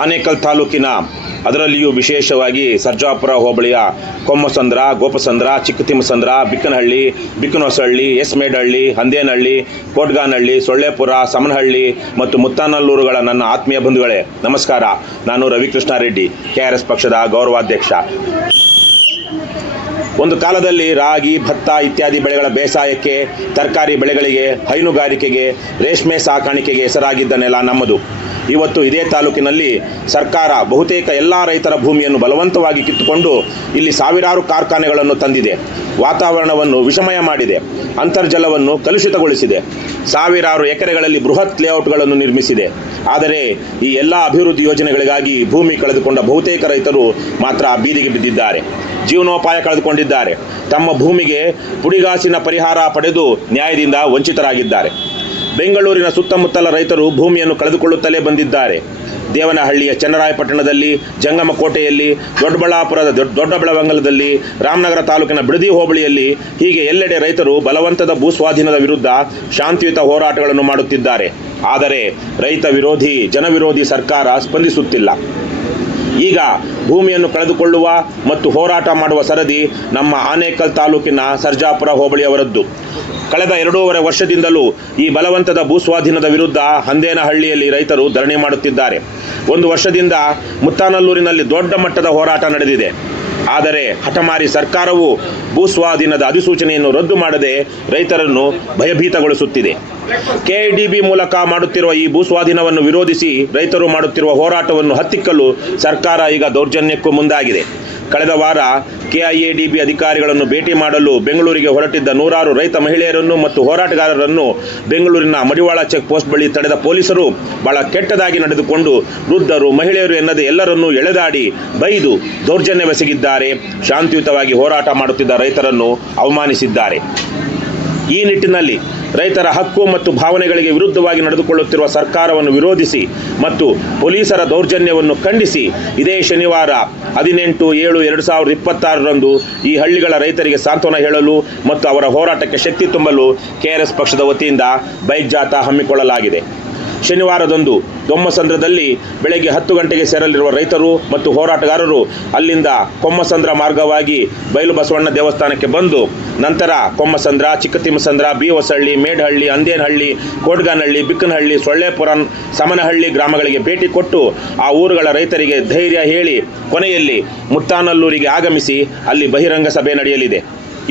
ಆನೇಕಲ್ ತಾಲೂಕಿನ ಅದರಲ್ಲಿಯೂ ವಿಶೇಷವಾಗಿ ಸರ್ಜಾಪುರ ಹೋಬಳಿಯ ಕೊಮ್ಮಸಂದ್ರ, ಗೋಪಸಂದ್ರ, ಚಿಕ್ಕತಿಮ್ಮಸಂದ್ರ, ಬಿಕ್ಕನಹಳ್ಳಿ, ಬಿಕ್ಕನಹೊಸಹಳ್ಳಿ, ಎಸ್ಮೇಡಹಳ್ಳಿ, ಹಂದೇನಹಳ್ಳಿ, ಕೋಟ್ಗಾನಹಳ್ಳಿ, ಸೊಳ್ಳೆಪುರ, ಸಮನಹಳ್ಳಿ ಮತ್ತು ಮುತ್ತಾನಲ್ಲೂರುಗಳ ನನ್ನ ಆತ್ಮೀಯ ಬಂಧುಗಳೇ ನಮಸ್ಕಾರ. ನಾನು ರವಿಕೃಷ್ಣ ರೆಡ್ಡಿ, KRS ಪಕ್ಷದ ಗೌರವಾಧ್ಯಕ್ಷ. ಒಂದು ಕಾಲದಲ್ಲಿ ರಾಗಿ, ಭತ್ತ ಇತ್ಯಾದಿ ಬೆಳೆಗಳ ಬೇಸಾಯಕ್ಕೆ, ತರಕಾರಿ ಬೆಳೆಗಳಿಗೆ, ಹೈನುಗಾರಿಕೆಗೆ, ರೇಷ್ಮೆ ಸಾಕಾಣಿಕೆಗೆ ಹೆಸರಾಗಿದ್ದ ನೆಲ ನಮ್ಮದು. ಇವತ್ತು ಇದೇ ತಾಲೂಕಿನಲ್ಲಿ ಸರ್ಕಾರ ಬಹುತೇಕ ಎಲ್ಲ ರೈತರ ಭೂಮಿಯನ್ನು ಬಲವಂತವಾಗಿ ಕಿತ್ತುಕೊಂಡು ಇಲ್ಲಿ ಸಾವಿರಾರು ಕಾರ್ಖಾನೆಗಳನ್ನು ತಂದಿದೆ. ವಾತಾವರಣವನ್ನು ವಿಷಮಯ ಮಾಡಿದೆ. ಅಂತರ್ಜಲವನ್ನು ಕಲುಷಿತಗೊಳಿಸಿದೆ. ಸಾವಿರಾರು ಎಕರೆಗಳಲ್ಲಿ ಬೃಹತ್ ಲೇಔಟ್ಗಳನ್ನು ನಿರ್ಮಿಸಿದೆ. ಆದರೆ ಈ ಎಲ್ಲ ಅಭಿವೃದ್ಧಿ ಯೋಜನೆಗಳಿಗಾಗಿ ಭೂಮಿ ಕಳೆದುಕೊಂಡ ಬಹುತೇಕ ರೈತರು ಮಾತ್ರ ಬೀದಿಗೆ ಬಿದ್ದಿದ್ದಾರೆ. ಜೀವನೋಪಾಯ ಕಳೆದುಕೊಂಡಿದ್ದಾರೆ. ತಮ್ಮ ಭೂಮಿಗೆ ಪುಡಿಗಾಸಿನ ಪರಿಹಾರ ಪಡೆದು ನ್ಯಾಯದಿಂದ ವಂಚಿತರಾಗಿದ್ದಾರೆ. ಬೆಂಗಳೂರಿನ ಸುತ್ತಮುತ್ತಲ ರೈತರು ಭೂಮಿಯನ್ನು ಕಳೆದುಕೊಳ್ಳುತ್ತಲೇ ಬಂದಿದ್ದಾರೆ. ದೇವನಹಳ್ಳಿಯ ಚನ್ನರಾಯಪಟ್ಟಣದಲ್ಲಿ, ಜಂಗಮಕೋಟೆಯಲ್ಲಿ, ದೊಡ್ಡಬಳ್ಳಾಪುರದ ದೊಡ್ಡಬೆಳವಂಗಲದಲ್ಲಿ, ರಾಮನಗರ ತಾಲೂಕಿನ ಬಿಡದಿ ಹೋಬಳಿಯಲ್ಲಿ ಹೀಗೆ ಎಲ್ಲೆಡೆ ರೈತರು ಬಲವಂತದ ಭೂಸ್ವಾಧೀನದ ವಿರುದ್ಧ ಶಾಂತಿಯುತ ಹೋರಾಟಗಳನ್ನು ಮಾಡುತ್ತಿದ್ದಾರೆ. ಆದರೆ ರೈತ ವಿರೋಧಿ, ಜನವಿರೋಧಿ ಸರ್ಕಾರ ಸ್ಪಂದಿಸುತ್ತಿಲ್ಲ. ಈಗ ಭೂಮಿಯನ್ನು ಕಳೆದುಕೊಳ್ಳುವ ಮತ್ತು ಹೋರಾಟ ಮಾಡುವ ಸರದಿ ನಮ್ಮ ಆನೇಕಲ್ ತಾಲೂಕಿನ ಸರ್ಜಾಪುರ ಹೋಬಳಿಯವರದ್ದು. ಕಳೆದ 2.5 ವರ್ಷದಿಂದಲೂ ಈ ಬಲವಂತದ ಭೂಸ್ವಾಧೀನದ ವಿರುದ್ಧ ಹಂದೇನಹಳ್ಳಿಯಲ್ಲಿ ರೈತರು ಧರಣಿ ಮಾಡುತ್ತಿದ್ದಾರೆ. 1 ವರ್ಷದಿಂದ ಮುತ್ತಾನಲ್ಲೂರಿನಲ್ಲಿ ದೊಡ್ಡ ಮಟ್ಟದ ಹೋರಾಟ ನಡೆದಿದೆ. ಆದರೆ ಹಠಮಾರಿ ಸರ್ಕಾರವು ಭೂಸ್ವಾಧೀನದ ಅಧಿಸೂಚನೆಯನ್ನು ರದ್ದು ಮಾಡದೆ ರೈತರನ್ನು ಭಯಭೀತಗೊಳಿಸುತ್ತಿದೆ. KIDB ಮೂಲಕ ಮಾಡುತ್ತಿರುವ ಈ ಭೂಸ್ವಾಧೀನವನ್ನು ವಿರೋಧಿಸಿ ರೈತರು ಮಾಡುತ್ತಿರುವ ಹೋರಾಟವನ್ನು ಹತ್ತಿಕ್ಕಲು ಸರ್ಕಾರ ಈಗ ದೌರ್ಜನ್ಯಕ್ಕೂ ಮುಂದಾಗಿದೆ. ಕಳೆದ ವಾರ KIADB ಅಧಿಕಾರಿಗಳನ್ನು ಭೇಟಿ ಮಾಡಲು ಬೆಂಗಳೂರಿಗೆ ಹೊರಟಿದ್ದ ನೂರಾರು ರೈತ ಮಹಿಳೆಯರನ್ನು ಮತ್ತು ಹೋರಾಟಗಾರರನ್ನು ಬೆಂಗಳೂರಿನ ಮಡಿವಾಳ ಚೆಕ್ ಪೋಸ್ಟ್ ಬಳಿ ತಡೆದ ಪೊಲೀಸರು ಬಹಳ ಕೆಟ್ಟದಾಗಿ ನಡೆದುಕೊಂಡು ವೃದ್ಧರು, ಮಹಿಳೆಯರು ಎನ್ನದೆ ಎಲ್ಲರನ್ನೂ ಎಳೆದಾಡಿ ಬೈದು ದೌರ್ಜನ್ಯವೆಸಗಿದ್ದಾರೆ. ಶಾಂತಿಯುತವಾಗಿ ಹೋರಾಟ ಮಾಡುತ್ತಿದ್ದ ರೈತರನ್ನು ಅವಮಾನಿಸಿದ್ದಾರೆ. ಈ ನಿಟ್ಟಿನಲ್ಲಿ ರೈತರ ಹಕ್ಕು ಮತ್ತು ಭಾವನೆಗಳಿಗೆ ವಿರುದ್ಧವಾಗಿ ನಡೆದುಕೊಳ್ಳುತ್ತಿರುವ ಸರ್ಕಾರವನ್ನು ವಿರೋಧಿಸಿ ಮತ್ತು ಪೊಲೀಸರ ದೌರ್ಜನ್ಯವನ್ನು ಖಂಡಿಸಿ ಇದೇ ಶನಿವಾರ 18/7/2026 ಈ ಹಳ್ಳಿಗಳ ರೈತರಿಗೆ ಸಾಂತ್ವನ ಹೇಳಲು ಮತ್ತು ಅವರ ಹೋರಾಟಕ್ಕೆ ಶಕ್ತಿ ತುಂಬಲು KRS ಪಕ್ಷದ ವತಿಯಿಂದ ಬೈಕ್ ಜಾಥಾ ಹಮ್ಮಿಕೊಳ್ಳಲಾಗಿದೆ. ಶನಿವಾರದಂದು ಕೊಮ್ಮಸಂದ್ರದಲ್ಲಿ ಬೆಳಗ್ಗೆ 10 ಗಂಟೆಗೆ ಸೇರಲಿರುವ ರೈತರು ಮತ್ತು ಹೋರಾಟಗಾರರು ಅಲ್ಲಿಂದ ಕೊಮ್ಮಸಂದ್ರ ಮಾರ್ಗವಾಗಿ ಬಯಲು ಬಸವಣ್ಣ ದೇವಸ್ಥಾನಕ್ಕೆ ಬಂದು ನಂತರ ಕೊಮ್ಮಸಂದ್ರ, ಚಿಕ್ಕತಿಮ್ಮಸಂದ್ರ, BHೊಸಹಳ್ಳಿ, ಮೇಡಹಳ್ಳಿ, ಹಂದೇನಹಳ್ಳಿ, ಕೋಟ್ಗಾನಹಳ್ಳಿ, ಬಿಕ್ಕನಹಳ್ಳಿ, ಸೊಳ್ಳೆಪುರ, ಸಮನಹಳ್ಳಿ ಗ್ರಾಮಗಳಿಗೆ ಭೇಟಿ ಕೊಟ್ಟು ಆ ಊರುಗಳ ರೈತರಿಗೆ ಧೈರ್ಯ ಹೇಳಿ ಕೊನೆಯಲ್ಲಿ ಮುತ್ತಾನಲ್ಲೂರಿಗೆ ಆಗಮಿಸಿ ಅಲ್ಲಿ ಬಹಿರಂಗ ಸಭೆ ನಡೆಯಲಿದೆ.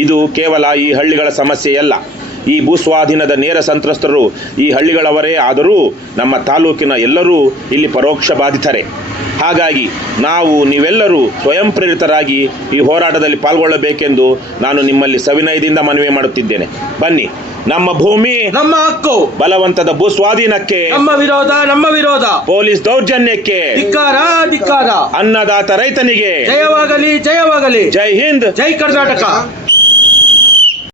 ಇದು ಕೇವಲ ಈ ಹಳ್ಳಿಗಳ ಸಮಸ್ಯೆಯಲ್ಲ. ಈ ಭೂಸ್ವಾಧೀನದ ನೇರ ಸಂತ್ರಸ್ತರು ಈ ಹಳ್ಳಿಗಳವರೇ ಆದರೂ ನಮ್ಮ ತಾಲೂಕಿನ ಎಲ್ಲರೂ ಇಲ್ಲಿ ಪರೋಕ್ಷ ಬಾಧಿತರೆ. ಹಾಗಾಗಿ ನೀವೆಲ್ಲರೂ ಸ್ವಯಂ ಪ್ರೇರಿತರಾಗಿ ಈ ಹೋರಾಟದಲ್ಲಿ ಪಾಲ್ಗೊಳ್ಳಬೇಕೆಂದು ನಾನು ನಿಮ್ಮಲ್ಲಿ ಸವಿನಯದಿಂದ ಮನವಿ ಮಾಡುತ್ತಿದ್ದೇನೆ. ಬನ್ನಿ, ನಮ್ಮ ಭೂಮಿ ನಮ್ಮ ಹಕ್ಕು, ಬಲವಂತದ ಭೂಸ್ವಾಧೀನಕ್ಕೆ ನಮ್ಮ ವಿರೋಧ, ಪೊಲೀಸ್ ದೌರ್ಜನ್ಯಕ್ಕೆ ಧಿಕ್ಕಾರ, ಅನ್ನದಾತ ರೈತನಿಗೆ ಜಯವಾಗಲಿ. ಜೈ ಹಿಂದ್, ಜೈ ಕರ್ನಾಟಕ.